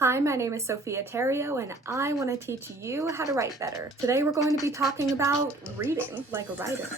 Hi, my name is Sophia Terrio, and I want to teach you how to write better. Today we're going to be talking about reading like a writer.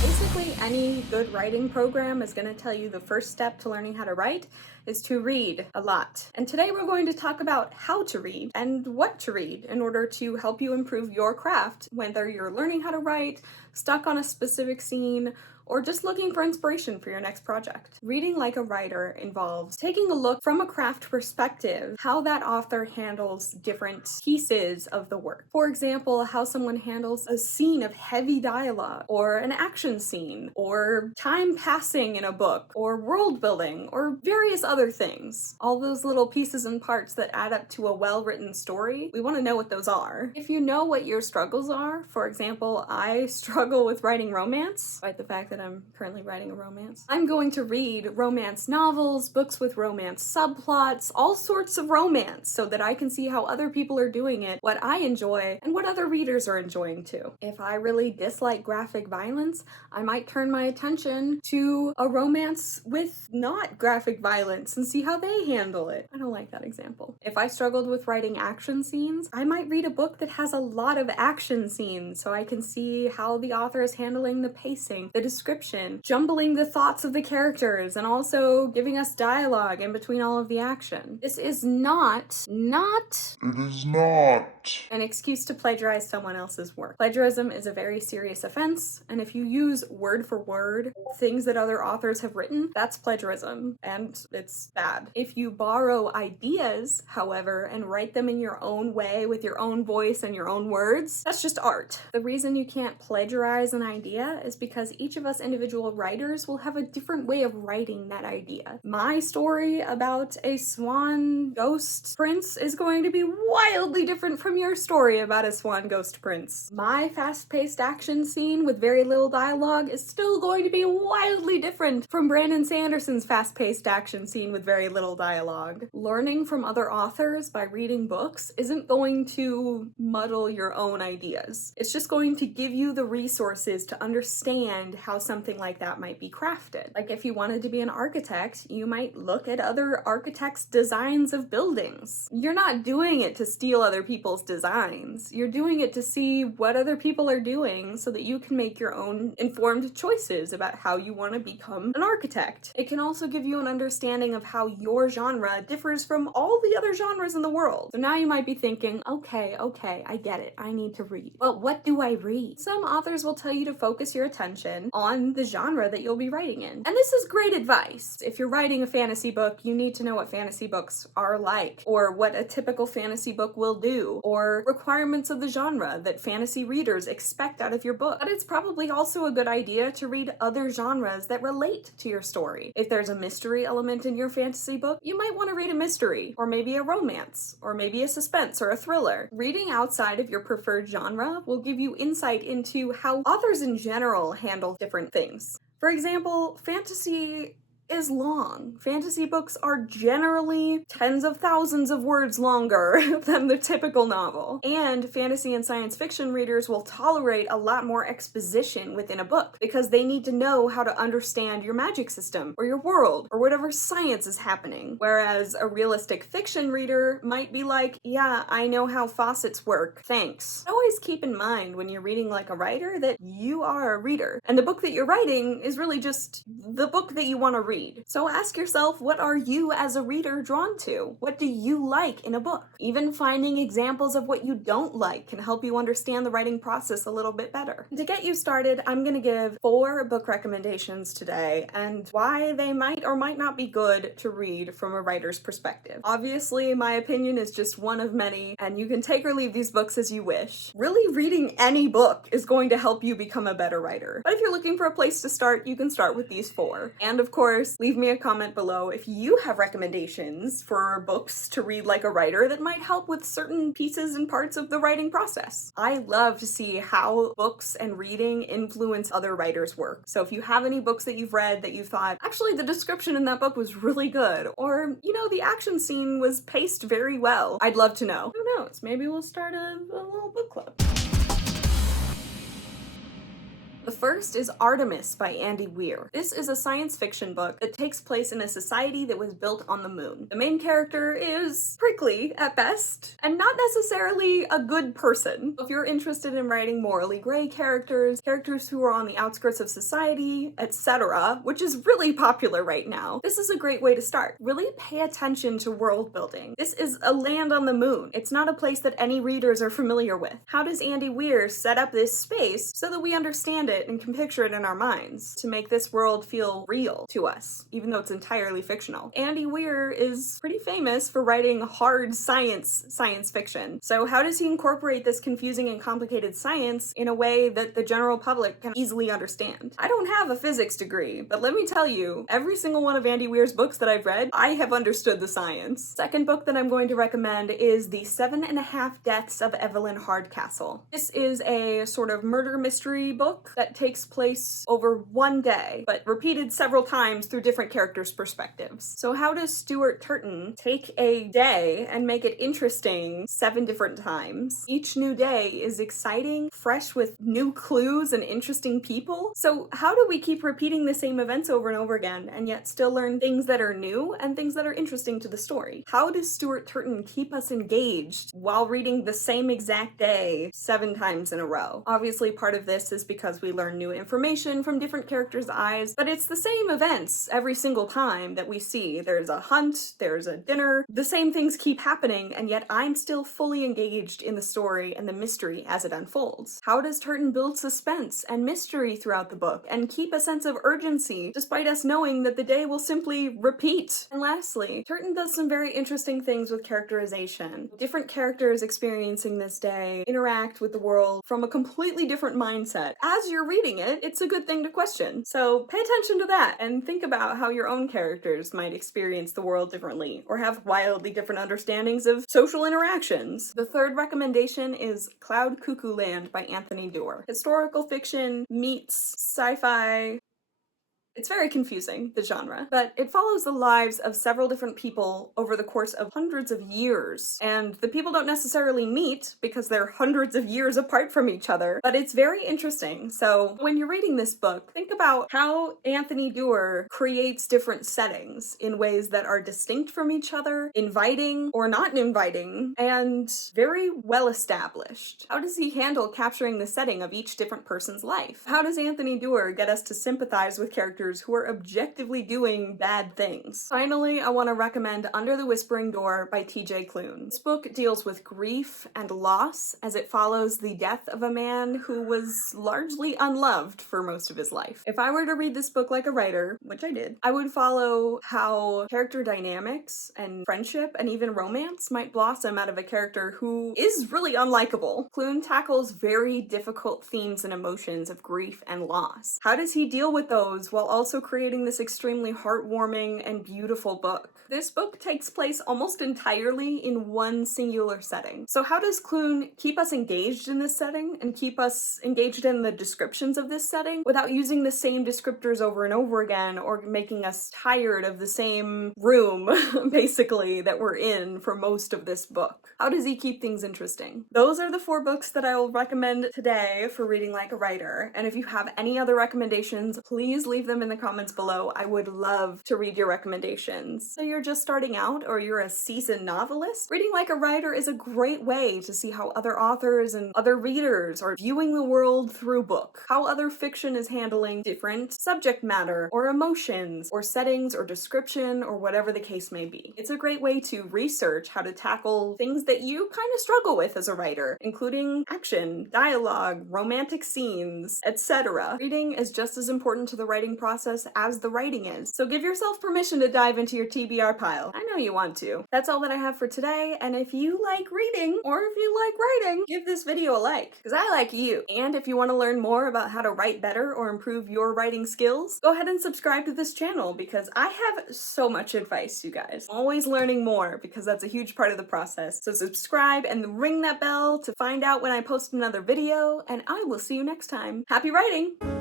Basically, any good writing program is going to tell you the first step to learning how to write is to read a lot. And today we're going to talk about how to read and what to read in order to help you improve your craft, whether you're learning how to write, stuck on a specific scene, or just looking for inspiration for your next project. Reading like a writer involves taking a look from a craft perspective, how that author handles different pieces of the work. For example, how someone handles a scene of heavy dialogue, or an action scene, or time passing in a book, or world building, or various other things. All those little pieces and parts that add up to a well-written story, we want to know what those are. If you know what your struggles are, for example, I struggle with writing romance, despite the fact that I'm currently writing a romance. I'm going to read romance novels, books with romance subplots, all sorts of romance, so that I can see how other people are doing it, what I enjoy, and what other readers are enjoying too. If I really dislike graphic violence, I might turn my attention to a romance with not graphic violence and see how they handle it. I don't like that example. If I struggled with writing action scenes, I might read a book that has a lot of action scenes so I can see how the author is handling the pacing, the description, jumbling the thoughts of the characters, and also giving us dialogue in between all of the action. This is not an excuse to plagiarize someone else's work. Plagiarism is a very serious offense, and if you use word for word things that other authors have written, that's plagiarism, and it's bad. If you borrow ideas, however, and write them in your own way with your own voice and your own words, that's just art. The reason you can't plagiarize an idea is because each of us individual writers will have a different way of writing that idea. My story about a swan ghost prince is going to be wildly different from your story about a swan ghost prince. My fast-paced action scene with very little dialogue is still going to be wildly different from Brandon Sanderson's fast-paced action scene with very little dialogue. Learning from other authors by reading books isn't going to muddle your own ideas. It's just going to give you the resources to understand how something like that might be crafted. Like if you wanted to be an architect, you might look at other architects' designs of buildings. You're not doing it to steal other people's designs. You're doing it to see what other people are doing so that you can make your own informed choices about how you want to become an architect. It can also give you an understanding of how your genre differs from all the other genres in the world. So now you might be thinking, okay, I get it. I need to read. But what do I read? Some authors will tell you to focus your attention on the genre that you'll be writing in. And this is great advice. If you're writing a fantasy book, you need to know what fantasy books are like, or what a typical fantasy book will do, or requirements of the genre that fantasy readers expect out of your book. But it's probably also a good idea to read other genres that relate to your story. If there's a mystery element in your fantasy book, you might want to read a mystery, or maybe a romance, or maybe a suspense or a thriller. Reading outside of your preferred genre will give you insight into how authors in general handle different things. For example, fantasy is long. Fantasy books are generally tens of thousands of words longer than the typical novel. And fantasy and science fiction readers will tolerate a lot more exposition within a book because they need to know how to understand your magic system or your world or whatever science is happening. Whereas a realistic fiction reader might be like, yeah, I know how faucets work, thanks. Always keep in mind when you're reading like a writer that you are a reader. And the book that you're writing is really just the book that you want to read. So ask yourself, what are you as a reader drawn to? What do you like in a book? Even finding examples of what you don't like can help you understand the writing process a little bit better. To get you started, I'm going to give 4 book recommendations today and why they might or might not be good to read from a writer's perspective. Obviously, my opinion is just one of many, and you can take or leave these books as you wish. Really, reading any book is going to help you become a better writer. But if you're looking for a place to start, you can start with these 4. And of course, leave me a comment below if you have recommendations for books to read like a writer that might help with certain pieces and parts of the writing process. I love to see how books and reading influence other writers' work. So if you have any books that you've read that you thought, actually the description in that book was really good, or, the action scene was paced very well, I'd love to know. Who knows? Maybe we'll start a little book club. The first is Artemis by Andy Weir. This is a science fiction book that takes place in a society that was built on the moon. The main character is prickly at best, and not necessarily a good person. If you're interested in writing morally gray characters, characters who are on the outskirts of society, etc., which is really popular right now, this is a great way to start. Really pay attention to world building. This is a land on the moon. It's not a place that any readers are familiar with. How does Andy Weir set up this space so that we understand it and can picture it in our minds to make this world feel real to us, even though it's entirely fictional? Andy Weir is pretty famous for writing hard science fiction. So how does he incorporate this confusing and complicated science in a way that the general public can easily understand? I don't have a physics degree, but let me tell you, every single one of Andy Weir's books that I've read, I have understood the science. Second book that I'm going to recommend is The 7.5 Deaths of Evelyn Hardcastle. This is a sort of murder mystery book that takes place over one day, but repeated several times through different characters' perspectives. So how does Stuart Turton take a day and make it interesting 7 different times? Each new day is exciting, fresh with new clues and interesting people. So how do we keep repeating the same events over and over again and yet still learn things that are new and things that are interesting to the story? How does Stuart Turton keep us engaged while reading the same exact day 7 times in a row? Obviously, part of this is because we learn new information from different characters' eyes, but it's the same events every single time that we see. There's a hunt, there's a dinner, the same things keep happening, and yet I'm still fully engaged in the story and the mystery as it unfolds. How does Turton build suspense and mystery throughout the book and keep a sense of urgency despite us knowing that the day will simply repeat? And lastly, Turton does some very interesting things with characterization. Different characters experiencing this day interact with the world from a completely different mindset. As you're reading it, it's a good thing to question. So pay attention to that and think about how your own characters might experience the world differently or have wildly different understandings of social interactions. The third recommendation is Cuckoo Land by Anthony Doerr. Historical fiction meets sci-fi. It's very confusing, the genre, but it follows the lives of several different people over the course of hundreds of years. And the people don't necessarily meet because they're hundreds of years apart from each other, but it's very interesting. So when you're reading this book, think about how Anthony Doerr creates different settings in ways that are distinct from each other, inviting or not inviting, and very well established. How does he handle capturing the setting of each different person's life? How does Anthony Doerr get us to sympathize with characters who are objectively doing bad things? Finally, I want to recommend Under the Whispering Door by TJ Klune. This book deals with grief and loss as it follows the death of a man who was largely unloved for most of his life. If I were to read this book like a writer, which I did, I would follow how character dynamics and friendship and even romance might blossom out of a character who is really unlikable. Klune tackles very difficult themes and emotions of grief and loss. How does he deal with those while also creating this extremely heartwarming and beautiful book? This book takes place almost entirely in one singular setting. So how does Klune keep us engaged in this setting and keep us engaged in the descriptions of this setting without using the same descriptors over and over again or making us tired of the same room, basically, that we're in for most of this book? How does he keep things interesting? Those are the 4 books that I will recommend today for reading like a writer. And if you have any other recommendations, please leave them in the comments below. I would love to read your recommendations. So you're just starting out or you're a seasoned novelist, reading like a writer is a great way to see how other authors and other readers are viewing the world through book, how other fiction is handling different subject matter or emotions or settings or description or whatever the case may be. It's a great way to research how to tackle things that you kind of struggle with as a writer, including action, dialogue, romantic scenes, etc. Reading is just as important to the writing process as the writing is. So give yourself permission to dive into your TBR pile. I know you want to. That's all that I have for today, and if you like reading or if you like writing, give this video a like, because I like you. And if you want to learn more about how to write better or improve your writing skills, go ahead and subscribe to this channel because I have so much advice, you guys. I'm always learning more because that's a huge part of the process. So subscribe and ring that bell to find out when I post another video, and I will see you next time. Happy writing!